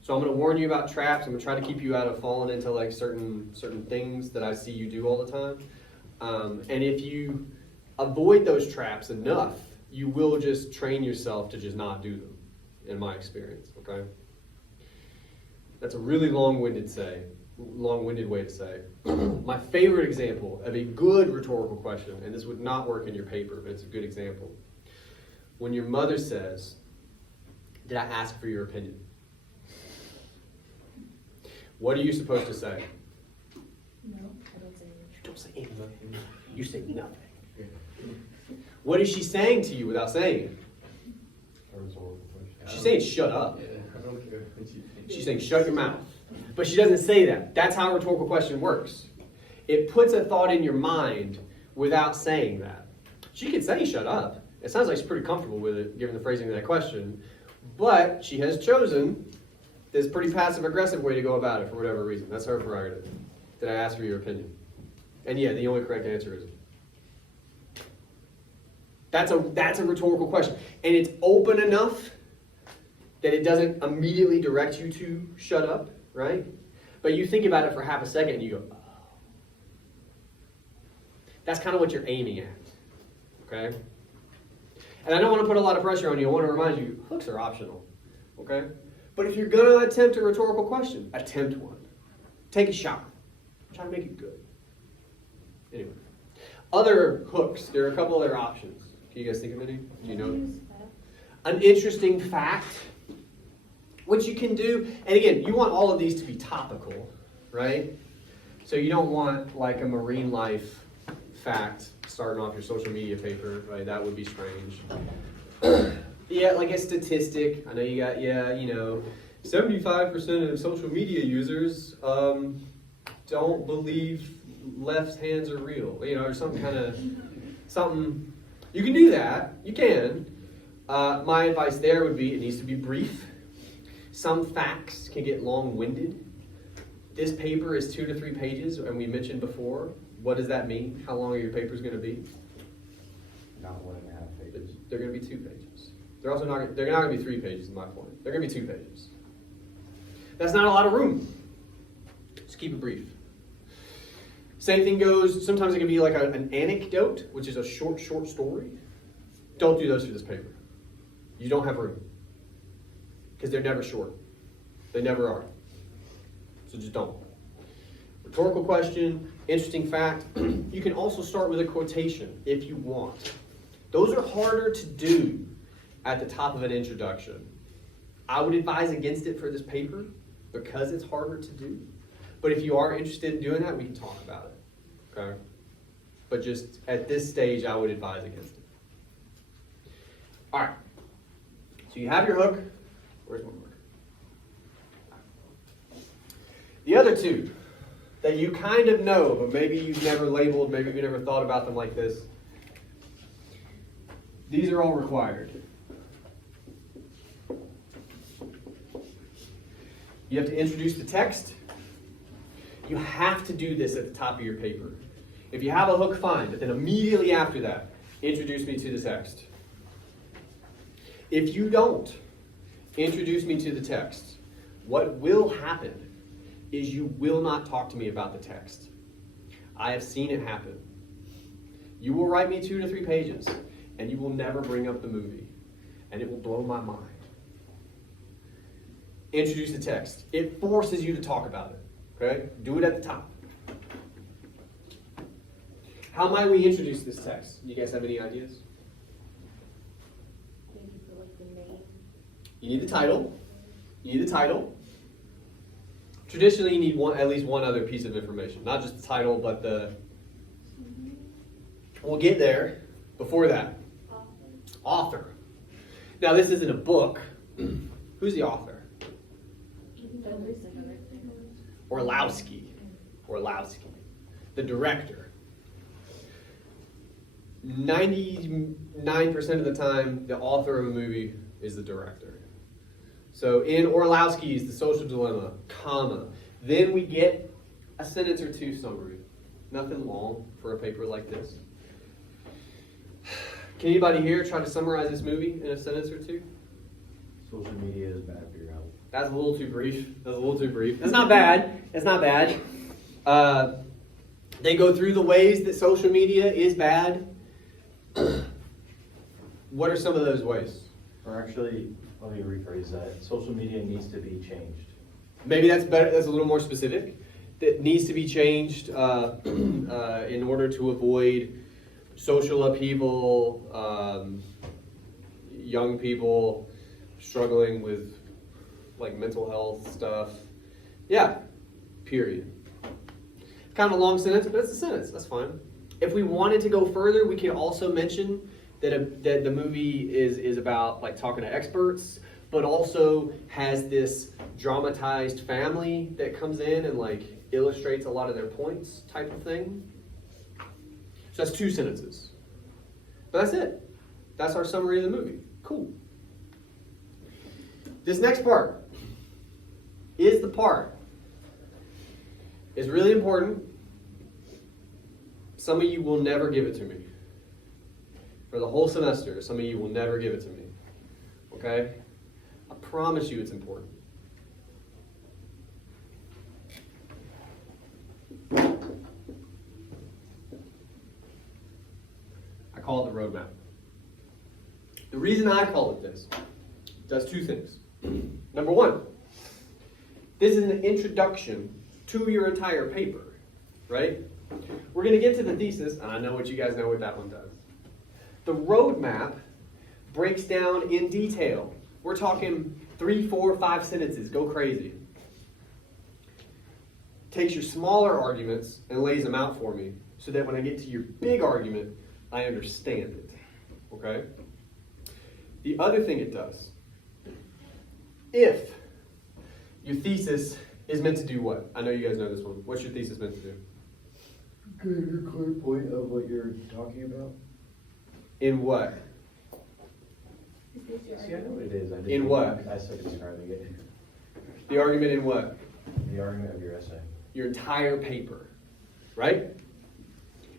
So I'm going to warn you about traps. I'm going to try to keep you out of falling into like certain things that I see you do all the time. And if you avoid those traps enough, you will just train yourself to just not do them, in my experience, okay? That's a really long-winded way to say. My favorite example of a good rhetorical question, and this would not work in your paper, but it's a good example. When your mother says, "Did I ask for your opinion?" What are you supposed to say? No, I don't say it. You don't say anything. You say nothing. What is she saying to you without saying it? A rhetorical question. She's saying shut up. Yeah, I don't care what you think. She's saying shut your mouth. But she doesn't say that. That's how a rhetorical question works. It puts a thought in your mind without saying that. She could say shut up. It sounds like she's pretty comfortable with it, given the phrasing of that question. But she has chosen this pretty passive-aggressive way to go about it for whatever reason. That's her prerogative. Did I ask for your opinion? And yeah, the only correct answer is that's a rhetorical question. And it's open enough that it doesn't immediately direct you to shut up, right? But you think about it for half a second and you go, oh. That's kind of what you're aiming at, okay? And I don't want to put a lot of pressure on you. I want to remind you, hooks are optional, okay? But if you're going to attempt a rhetorical question, attempt one. Take a shot. Try to make it good. Anyway. Other hooks, there are a couple other options. Can you guys think of any? Do you know? An interesting fact, which you can do, and again, you want all of these to be topical, right? So you don't want like a marine life fact starting off your social media paper, right? That would be strange. Yeah, like a statistic. I know you got, 75% of social media users don't believe left hands are real, or something kind of, something. You can do that. You can. My advice there would be it needs to be brief. Some facts can get long-winded. This paper is 2 to 3 pages, and we mentioned before, what does that mean? How long are your papers going to be? Not 1.5 pages. They're going to be 2 pages. They're not going to be 3 pages, is my point. They're going to be 2 pages. That's not a lot of room. Just keep it brief. Same thing goes, sometimes it can be like an anecdote, which is a short story. Don't do those for this paper. You don't have room. Because they're never short. They never are. So just don't. Rhetorical question, interesting fact. You can also start with a quotation if you want. Those are harder to do at the top of an introduction. I would advise against it for this paper because it's harder to do. But if you are interested in doing that, we can talk about it, okay? But just at this stage, I would advise against it. All right, so you have your hook. Where's my marker? The other two that you kind of know, but maybe you've never labeled, maybe you've never thought about them like this. These are all required. You have to introduce the text. You have to do this at the top of your paper. If you have a hook, fine, but then immediately after that, introduce me to the text. If you don't, introduce me to the text. What will happen is you will not talk to me about the text. I have seen it happen. You will write me 2 to 3 pages, and you will never bring up the movie, and it will blow my mind. Introduce the text. It forces you to talk about it. Okay? Do it at the top. How might we introduce this text? You guys have any ideas? Maybe for like the name. You need the title. You need the title. Traditionally, you need at least one other piece of information. Not just the title, but the... We'll get there. Before that. Author. Now, this isn't a book. Who's the author? Orlowski. The director. 99% of the time, the author of a movie is the director. So in Orlowski's The Social Dilemma, comma, then we get a sentence or two summary. Nothing long for a paper like this. Can anybody here try to summarize this movie in a sentence or two? Social media is bad for your health. That's a little too brief. That's not bad. It's not bad. They go through the ways that social media is bad. What are some of those ways? Or actually, let me rephrase that. Social media needs to be changed. Maybe that's better. That's a little more specific. That needs to be changed in order to avoid social upheaval, young people struggling with like mental health stuff. Yeah, period. Kind of a long sentence, but it's a sentence. That's fine. If we wanted to go further, we could also mention that the movie is about like talking to experts, but also has this dramatized family that comes in and like illustrates a lot of their points type of thing. So that's 2 sentences. But that's it. That's our summary of the movie. Cool. This next part is the part. It's really important. Some of you will never give it to me. For the whole semester, some of you will never give it to me. Okay? I promise you it's important. I call it the roadmap. The reason I call it this does 2 things. Number 1, this is an introduction to your entire paper, right? We're going to get to the thesis, and I know what you guys know what that one does. The roadmap breaks down in detail. We're talking 3, 4, 5 sentences. Go crazy. Takes your smaller arguments and lays them out for me so that when I get to your big argument, I understand it. Okay? The other thing it does, if your thesis is meant to do what? I know you guys know this one. What's your thesis meant to do? Get a clear point of what you're talking about. In what? See, I know what it is. I just In what? I suck at describing it. The argument in what? The argument of your essay. Your entire paper. Right?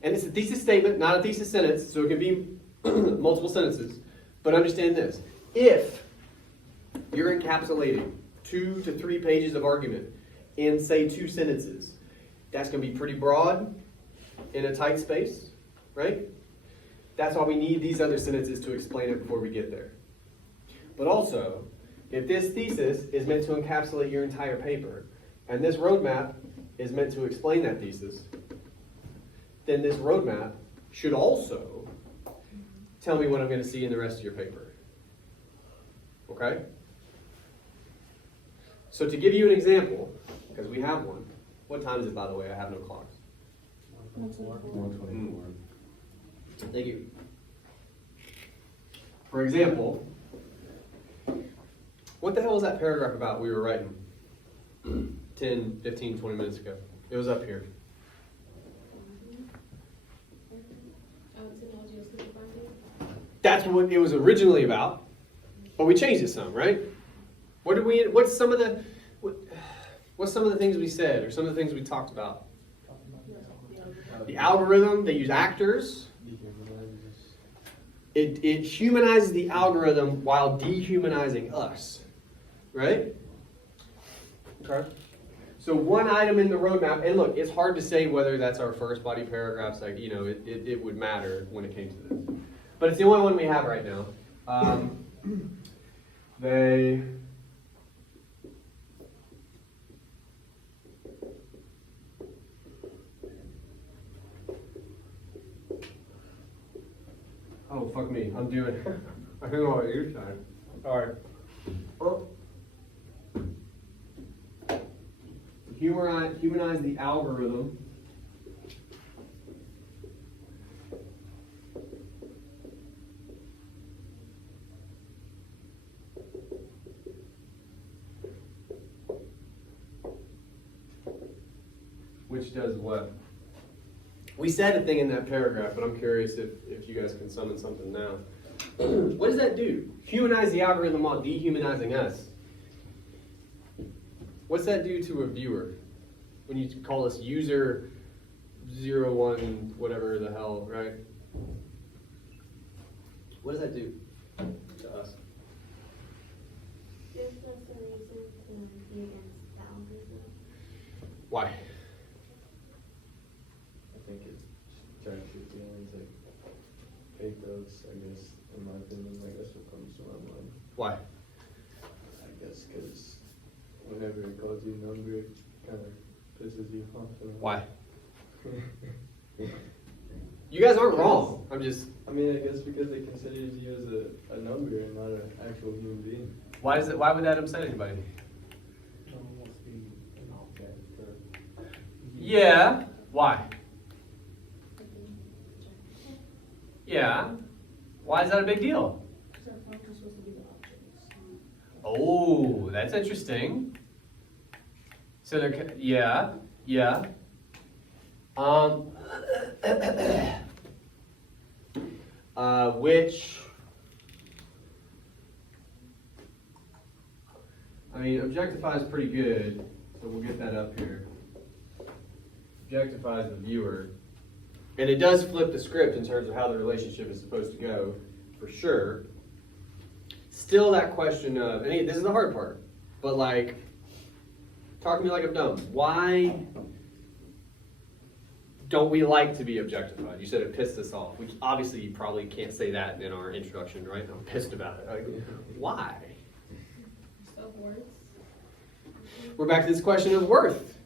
And it's a thesis statement, not a thesis sentence, so it can be multiple sentences. But understand this. If you're encapsulating 2 to 3 pages of argument in, say, 2 sentences, that's going to be pretty broad in a tight space, right? That's why we need these other sentences to explain it before we get there. But also, if this thesis is meant to encapsulate your entire paper, and this roadmap is meant to explain that thesis, then this roadmap should also tell me what I'm going to see in the rest of your paper. Okay? So to give you an example, because we have one, what time is it, by the way? I have no clocks. 124. Thank you. For example, what the hell was that paragraph about we were writing 10, 15, 20 minutes ago? It was up here. That's what it was originally about, but we changed it some, right? What's some of the things we said, or some of the things we talked about? The algorithm, they use actors. It humanizes the algorithm while dehumanizing us. right? Okay. So one item in the roadmap, and look, it's hard to say whether that's our first body paragraphs, like, you know, it would matter when it came to this. But it's the only one we have right now. They Oh, fuck me. I'm doing I don't know what you're saying. Alright. Humanize the algorithm. Which does what? We said a thing in that paragraph, but I'm curious if you guys can summon something now. What does that do? Humanize the algorithm while dehumanizing us. What's that do to a viewer? When you call us user 01, whatever the hell, right? What does that do to us? Gives us a reason to be against the algorithm. Why? I think it tracks your feelings, like pathos, I guess, in my opinion, I guess what comes to my mind. Why? I guess because whenever it calls you a number, it kind of pisses you off. Why? You guys aren't wrong. I'm just. I mean, I guess because it considers you as a number and not an actual human being. Why would that upset anybody? No one wants to be an object or. Yeah. Why? Yeah. Why is that a big deal? Oh, that's interesting. So they're, yeah. Which, I mean, objectify is pretty good, so we'll get that up here. Objectifies the viewer. And it does flip the script in terms of how the relationship is supposed to go, for sure. Still that question of, and this is the hard part, but like, talk to me like I'm dumb. Why don't we like to be objectified? You said it pissed us off. Obviously, you probably can't say that in our introduction, right? I'm pissed about it. Like, why? Self-worth. We're back to this question of worth.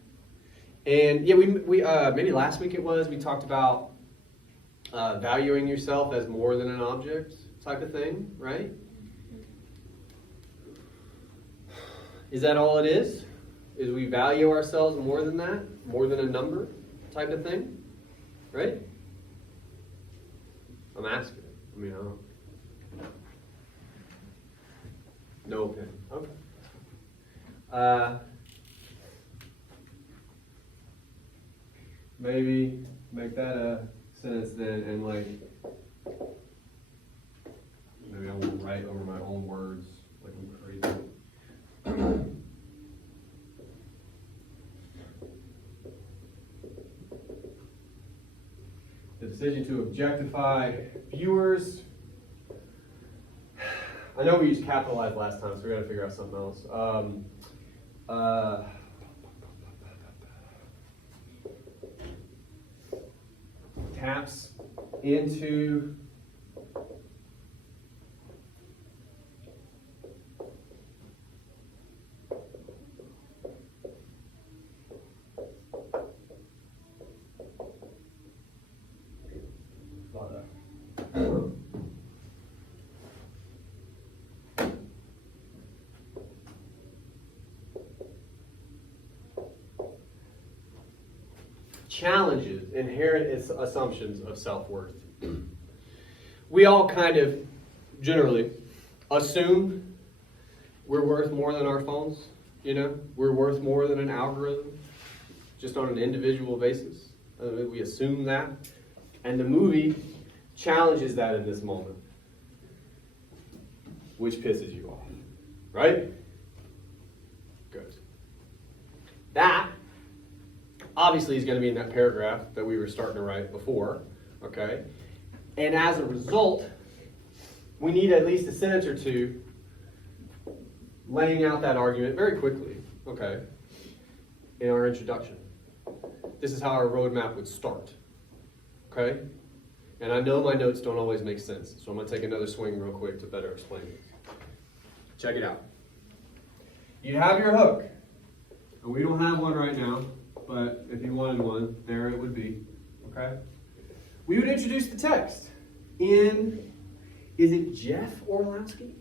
And yeah, we maybe last week it was, we talked about valuing yourself as more than an object type of thing, right? Is that all it is? Is we value ourselves more than that? More than a number type of thing? Right? I'm asking. I mean, I don't. No opinion. Okay. Maybe make that a sentence then, and like, maybe I won't write over my own words like I'm crazy. The decision to objectify viewers. I know we used capitalize last time, so we got to figure out something else. Taps into challenges inherent assumptions of self-worth. We all kind of generally assume we're worth more than our phones, you know? We're worth more than an algorithm, just on an individual basis. We assume that. And the movie challenges that in this moment, which pisses you off, right? Good. That obviously is going to be in that paragraph that we were starting to write before, okay? And as a result, we need at least a sentence or two laying out that argument very quickly, okay, in our introduction. This is how our roadmap would start, okay? And I know my notes don't always make sense, so I'm going to take another swing real quick to better explain it. Check it out. You have your hook. And we don't have one right now, but if you wanted one, there it would be, okay? We would introduce the text in, is it Jeff Orlowski?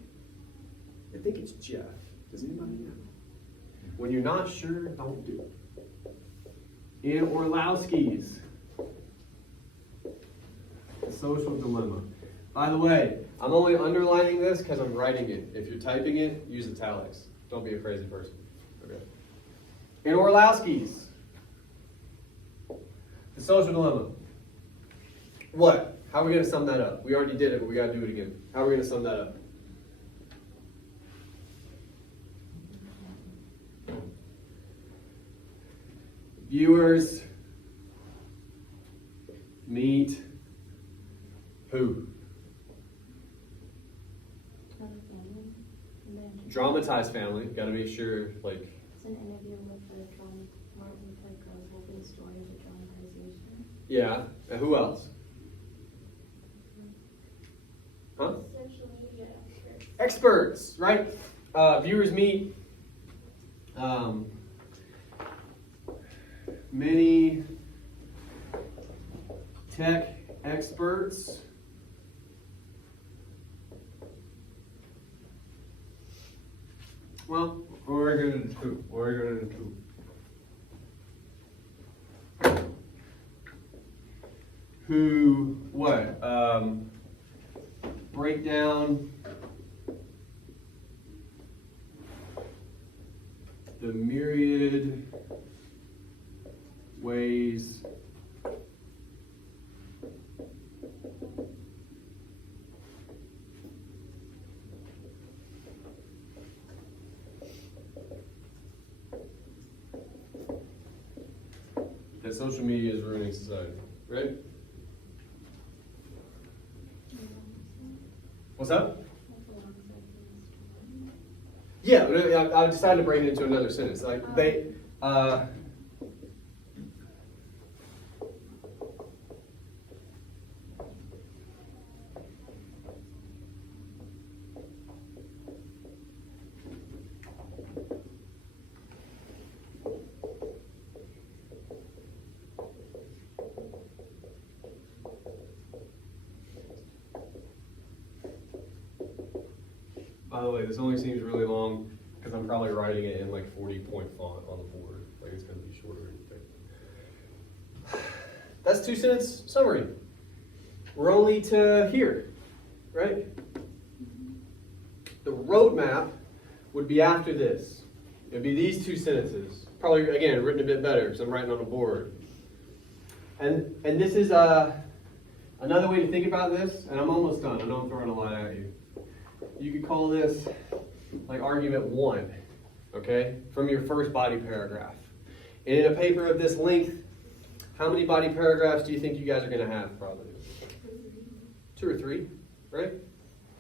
I think it's Jeff. Does anybody know? When you're not sure, don't do it. In Orlowski's The Social Dilemma. By the way, I'm only underlining this because I'm writing it. If you're typing it, use italics. Don't be a crazy person. Okay. In Orlowski's The Social Dilemma. What? How are we going to sum that up? We already did it, but we got to do it again. How are we going to sum that up? Viewers meet who? Another family. And then Dramatized family. Got to make sure, like, it's an interview with the Martin Luther King story of the dramatization. yeah. And who else? Huh? Social media experts. Experts, right? Viewers meet many tech experts. Well, we're going to do two. We're going to do two. Who, what? Break down the myriad ways that social media is ruining society, right? What's up? Yeah, I decided to bring it into another sentence. Like they, by the way, this only seems really long because I'm probably writing it in like 40-point font on the board. Like it's going to be shorter or anything. That's 2-sentence summary. We're only to here, right? The roadmap would be after this. It would be these 2 sentences. Probably, again, written a bit better because I'm writing on a board. And this is another way to think about this, and I'm almost done. I know I'm throwing a lot at you. You could call this like argument 1, okay, from your first body paragraph. And in a paper of this length, how many body paragraphs do you think you guys are going to have, probably? 2 or 3, right?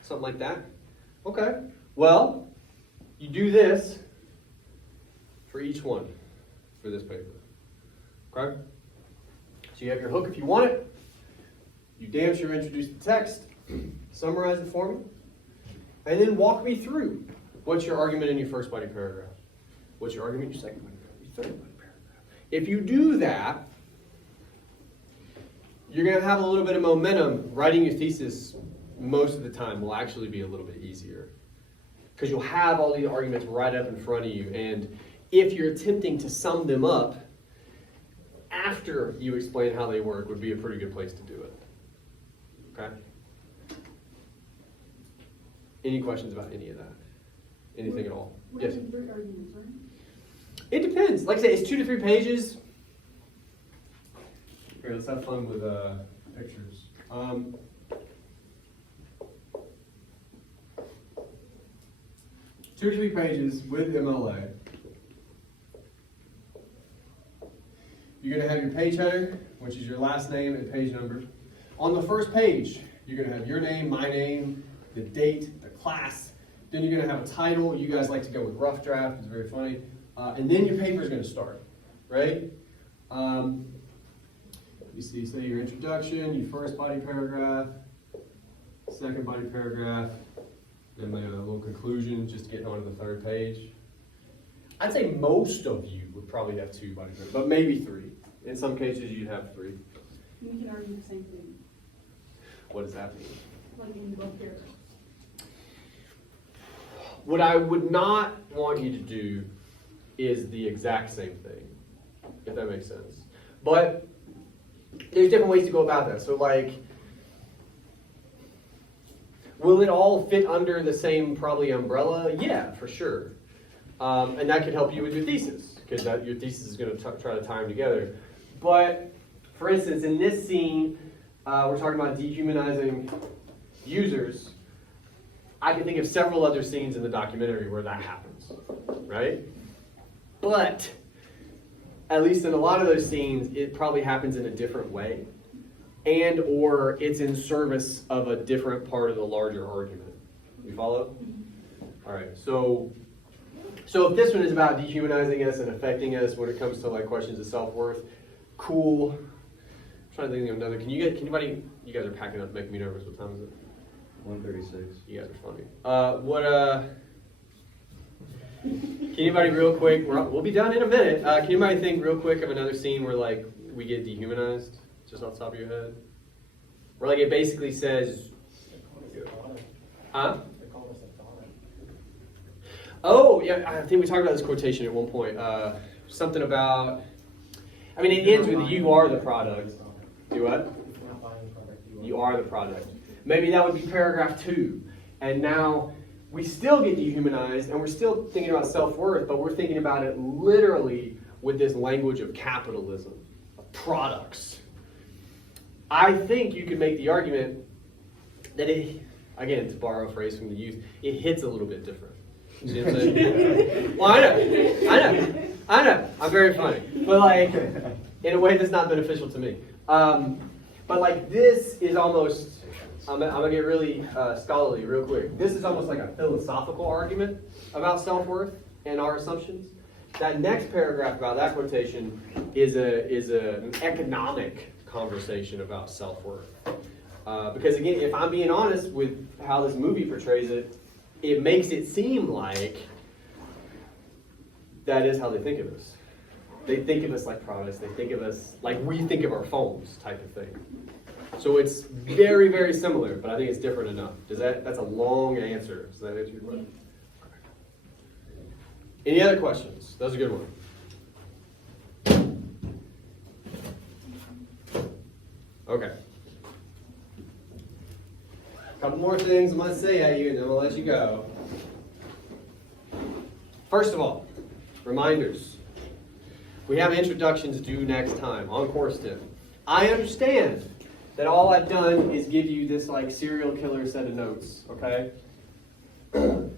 Something like that. Okay. Well, you do this for each one for this paper. Okay? So you have your hook if you want it. You damn sure introduce the text, summarize it for me, and then walk me through what's your argument in your first body paragraph. What's your argument in your second body paragraph, your third body paragraph. If you do that, you're going to have a little bit of momentum. Writing your thesis most of the time will actually be a little bit easier because you'll have all the arguments right up in front of you. And if you're attempting to sum them up after you explain how they work, would be a pretty good place to do it. Okay? Any questions about any of that? Anything at all? Yes? It depends. Like I said, it's 2 to 3 pages. Here, let's have fun with pictures. 2 to 3 pages with MLA. You're going to have your page header, which is your last name and page number. On the first page, you're going to have your name, my name, the date, the class, Then you're gonna have a title. You guys like to go with rough draft, it's very funny. And then your paper is gonna start, right? You see, say your introduction, your first body paragraph, second body paragraph, then my little conclusion, just getting onto the third page. I'd say most of you would probably have 2 body paragraphs, but maybe 3. In some cases, you'd have 3. You can argue the same thing, What does that mean? like in both paragraphs. What I would not want you to do is the exact same thing, if that makes sense. But there's different ways to go about that. So like, will it all fit under the same probably umbrella? Yeah, for sure. And that could help you with your thesis, because your thesis is going to try to tie them together. But for instance, in this scene, we're talking about dehumanizing users. I can think of several other scenes in the documentary where that happens, right? But at least in a lot of those scenes, it probably happens in a different way, and or it's in service of a different part of the larger argument. You follow? All right. So if this one is about dehumanizing us and affecting us when it comes to like questions of self-worth, cool. I'm trying to think of another. Can anybody? You guys are packing up, making me nervous. What time is it? 136. You guys are funny. Can anybody real quick, we'll be done in a minute. Can anybody think real quick of another scene where like we get dehumanized, just off the top of your head? Where like it basically says, huh? Oh, yeah, I think we talked about this quotation at one point. Something about, I mean, it ends with you are the product. Do what? You are the product. Maybe that would be paragraph 2. And now we still get dehumanized and we're still thinking about self-worth, but we're thinking about it literally with this language of capitalism, of products. I think you could make the argument that it, again, to borrow a phrase from the youth, it hits a little bit different. You see what I'm saying? Well, I know. I'm very funny. But like, in a way that's not beneficial to me. But like this is almost, I'm gonna get really scholarly real quick. This is almost like a philosophical argument about self-worth and our assumptions. That next paragraph about that quotation is an economic conversation about self-worth. Because again, if I'm being honest with how this movie portrays it, it makes it seem like that is how they think of us. They think of us like products. They think of us like we think of our phones type of thing. So it's very, very similar, but I think it's different enough. That's a long answer. Does that answer your question? Any other questions? That was a good one. Okay. Couple more things I'm going to say at you, and then I'll let you go. First of all, reminders. We have introductions due next time on course 10. I understand that all I've done is give you this like serial killer set of notes, okay? Do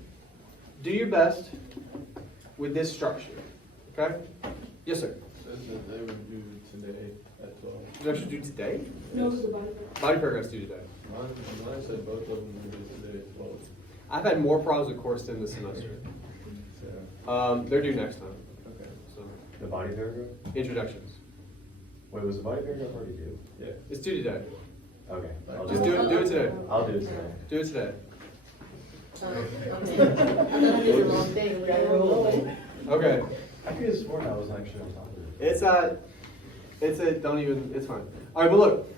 your best with this structure, okay? Yes, sir. Says that they would do today at 12. You actually do today? No, the body. Body paragraphs due today. Mine said both of them would do today at 12. I've had more problems with course 10 this semester. So, They're due next time. okay. So The body paragraph? introductions. Wait, was the body paragraph already due? Yeah. It's due today. Okay. I'll Just do it today. I'll do it today. Do it today. Okay. I could have sworn I was actually on top of it. It's fine. All right, but look,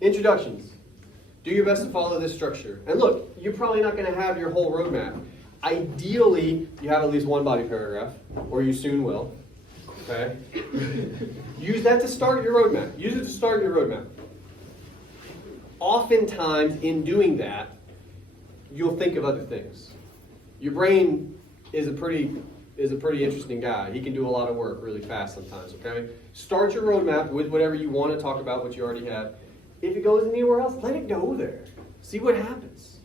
introductions. Do your best to follow this structure. And look, you're probably not going to have your whole roadmap. Ideally, you have at least one body paragraph, or you soon will. Okay? Use that to start your roadmap. Use it to start your roadmap. Oftentimes, in doing that, you'll think of other things. Your brain is a pretty interesting guy. He can do a lot of work really fast sometimes, okay? Start your roadmap with whatever you want to talk about, what you already have. If it goes anywhere else, let it go there. See what happens.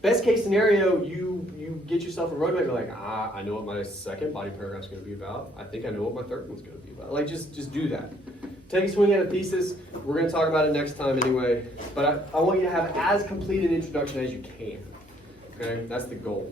Best case scenario, you get yourself a roadmap. You're like, I know what my second body paragraph is going to be about. I think I know what my third one's going to be about. Like, just do that. Take a swing at a thesis. We're going to talk about it next time anyway. But I want you to have as complete an introduction as you can. Okay, that's the goal.